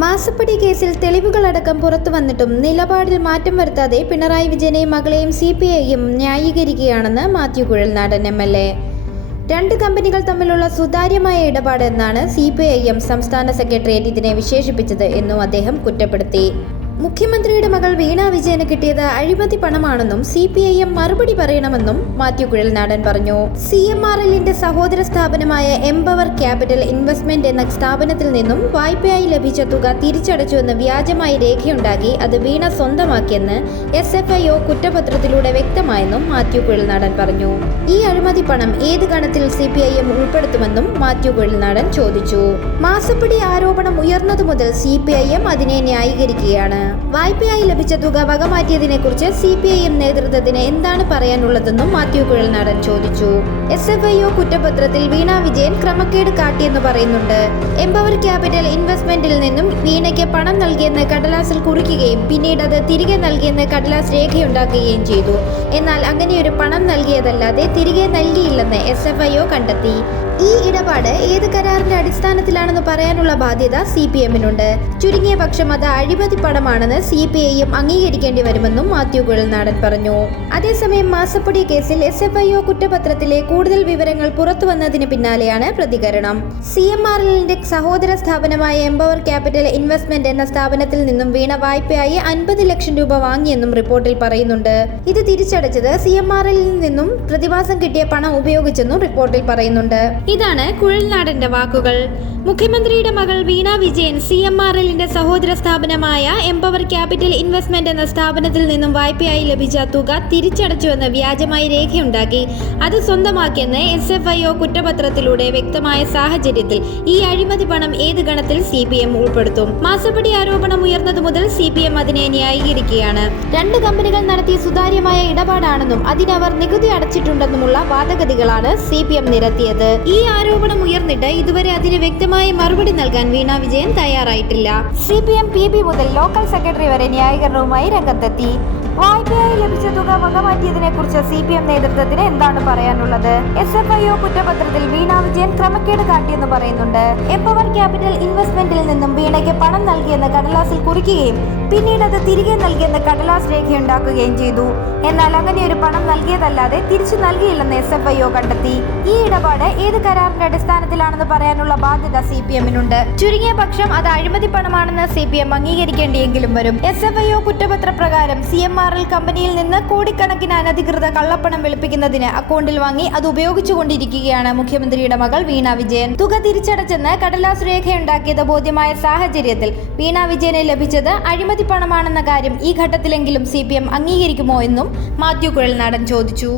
മാസപ്പടി കേസിൽ തെളിവുകളടക്കം പുറത്തു വന്നിട്ടും നിലപാടിൽ മാറ്റം വരുത്താതെ പിണറായി വിജയനെയും മകളെയും CPIM ന്യായീകരിക്കുകയാണെന്ന് മാത്യു കുഴൽനാടൻ MLA. രണ്ട് കമ്പനികൾ തമ്മിലുള്ള സുതാര്യമായ ഇടപാട് എന്നാണ് CPIM സംസ്ഥാന സെക്രട്ടേറിയറ്റ് ഇതിനെ വിശേഷിപ്പിച്ചത് എന്നും അദ്ദേഹം കുറ്റപ്പെടുത്തി. മുഖ്യമന്ത്രിയുടെ മകൾ വീണ വിജയന് കിട്ടിയത് അഴിമതി പണമാണെന്നും CPIM മറുപടി പറയണമെന്നും മാത്യു കുഴൽനാടൻ പറഞ്ഞു. CMRLന്റെ സഹോദര സ്ഥാപനമായ എംപവർ ക്യാപിറ്റൽ ഇൻവെസ്റ്റ്മെന്റ് എന്ന സ്ഥാപനത്തിൽ നിന്നും വായ്പയായി ലഭിച്ച തുക തിരിച്ചടച്ചുവെന്ന് വ്യാജമായി രേഖയുണ്ടാക്കി അത് വീണ സ്വന്തമാക്കിയെന്ന് SFIO കുറ്റപത്രത്തിലൂടെ വ്യക്തമായെന്നും മാത്യു കുഴൽനാടൻ പറഞ്ഞു. ഈ അഴിമതി പണം ഏത് ഗണത്തിൽ CPIM ഉൾപ്പെടുത്തുമെന്നും മാത്യു കുഴൽനാടൻ ചോദിച്ചു. മാസപ്പടി ആരോപണം ഉയർന്നതു മുതൽ CPIM അതിനെ ന്യായീകരിക്കുകയാണ്. വായ്പയായി ലഭിച്ച തുക വകമാറ്റിയതിനെക്കുറിച്ച് CPIM നേതൃത്വത്തിന് എന്താണ് പറയാനുള്ളതെന്നും മാത്യു കുഴൽനാടൻ ചോദിച്ചു. SFIO കുറ്റപത്രത്തിൽ വീണ വിജയൻ ക്രമക്കേട് കാട്ടിയെന്ന് പറയുന്നുണ്ട്. എംപവർ ക്യാപിറ്റൽ ഇൻവെസ്റ്റ്മെന്റിൽ നിന്നും വീണയ്ക്ക് പണം നൽകിയെന്ന് കടലാസിൽ കുറിക്കുകയും പിന്നീട് അത് തിരികെ നൽകിയെന്ന് കടലാസ് രേഖയുണ്ടാക്കുകയും ചെയ്തു. എന്നാൽ അങ്ങനെയൊരു പണം നൽകിയതല്ലാതെ തിരികെ നൽകിയില്ലെന്ന് SFIO കണ്ടെത്തി. ഈ ഇടപാട് ഏത് കരാറിന്റെ അടിസ്ഥാനത്തിലാണെന്ന് പറയാനുള്ള ബാധ്യത CPMനുണ്ട്. ചുരുങ്ങിയ പക്ഷം അത് അഴിമതി പണമാണെന്ന് CPIM അംഗീകരിക്കേണ്ടി വരുമെന്നും മാത്യു കുഴൽനാടൻ പറഞ്ഞു. അതേസമയം മാസപ്പടി കേസിൽ SFIO കുറ്റപത്രത്തിലെ കൂടുതൽ വിവരങ്ങൾ പുറത്തുവന്നതിന് പിന്നാലെയാണ് പ്രതികരണം. CMRLന്റെ സഹോദര സ്ഥാപനമായ എംപവർ ക്യാപിറ്റൽ ഇൻവെസ്റ്റ്മെന്റ് എന്ന സ്ഥാപനത്തിൽ നിന്നും വീണ വായ്പയായി 50 ലക്ഷം രൂപ വാങ്ങിയെന്നും റിപ്പോർട്ടിൽ പറയുന്നുണ്ട്. ഇത് തിരിച്ചടച്ചത് CMRLൽ നിന്നും പ്രതിമാസം കിട്ടിയ പണം ഉപയോഗിച്ചെന്നും റിപ്പോർട്ടിൽ പറയുന്നുണ്ട്. ഇതാണ് കുഴൽനാടന്റെ വാക്കുകൾ. മുഖ്യമന്ത്രിയുടെ മകൾ വീണ വിജയൻ CMRLന്റെ സഹോദര സ്ഥാപനമായ എംപവർ ക്യാപിറ്റൽ ഇൻവെസ്റ്റ്മെന്റ് എന്ന സ്ഥാപനത്തിൽ നിന്നും വായ്പയായി ലഭിച്ച തുക തിരിച്ചടച്ചുവെന്ന് വ്യാജമായി രേഖയുണ്ടാക്കി അത് സ്വന്തമാക്കിയെന്ന് SFIO കുറ്റപത്രത്തിലൂടെ വ്യക്തമായ സാഹചര്യത്തിൽ ഈ അഴിമതി പണം ഏത് ഗണത്തിൽ CPM ഉൾപ്പെടുത്തും? മാസപ്പടി ആരോപണം ഉയർന്നതു മുതൽ CPM അതിനെ ന്യായീകരിക്കുകയാണ്. രണ്ട് കമ്പനികൾ നടത്തിയ സുതാര്യമായ ഇടപാടാണെന്നും അതിനവർ നികുതി അടച്ചിട്ടുണ്ടെന്നുമുള്ള വാദഗതികളാണ് CPM നിരത്തിയത്. ഈ ആരോപണം ഉയർന്നിട്ട് ഇതുവരെ അതിന് വ്യക്തമായ മറുപടി നൽകാൻ വീണ വിജയൻ തയ്യാറായിട്ടില്ല. CPM PB മുതൽ ലോക്കൽ സെക്രട്ടറി വരെ ന്യായീകരണവുമായി രംഗത്തെത്തി. വായ്പയായി ലഭിച്ച തുക വകമാറ്റിയതിനെ കുറിച്ച് CPM നേതൃത്വത്തിന് എന്താണ് പറയാനുള്ളത്? SFIO കുറ്റപത്രത്തിൽ വീണ വിജയൻ ക്രമക്കേട് കാട്ടിയെന്ന് പറയുന്നുണ്ട്. എംപവർ ക്യാപിറ്റൽ ഇൻവെസ്റ്റ്മെന്റിൽ നിന്നും വീണയ്ക്ക് പണം നൽകിയെന്ന് കടലാസിൽ കുറിക്കുകയും പിന്നീട് അത് തിരികെ നൽകിയെന്ന് കടലാസ് രേഖയുണ്ടാക്കുകയും ചെയ്തു. എന്നാൽ അങ്ങനെയൊരു പണം നൽകിയതല്ലാതെ തിരിച്ചു നൽകിയില്ലെന്ന് SFIO കണ്ടെത്തി. ഈ ഇടപാട് ഏത് കരാറിന്റെ അടിസ്ഥാനത്തിലാണെന്ന് പറയാനുള്ള ബാധ്യത CPMനുണ്ട്. ചുരുങ്ങിയ പക്ഷം അത് അഴിമതി പണമാണെന്ന് CPM അംഗീകരിക്കേണ്ടിയെങ്കിലും വരും. SFIO കുറ്റപത്ര പ്രകാരം CMRL കമ്പനിയിൽ നിന്ന് കോടിക്കണക്കിന് അനധികൃത കള്ളപ്പണം വെളുപ്പിക്കുന്നതിന് അക്കൗണ്ടിൽ വാങ്ങി അത് ഉപയോഗിച്ചുകൊണ്ടിരിക്കുകയാണ് മുഖ്യമന്ത്രിയുടെ മകൾ വീണ വിജയൻ. തുക തിരിച്ചടച്ചെന്ന് കടലാസ് രേഖയുണ്ടാക്കിയത് ബോധ്യമായ സാഹചര്യത്തിൽ വീണ വിജയന് ലഭിച്ചത് അഴിമതി പണമാണെന്ന കാര്യം ഈ ഘട്ടത്തിലെങ്കിലും CPM അംഗീകരിക്കുമോ എന്നും മാത്യു കുഴൽനാടൻ ചോദിച്ചു.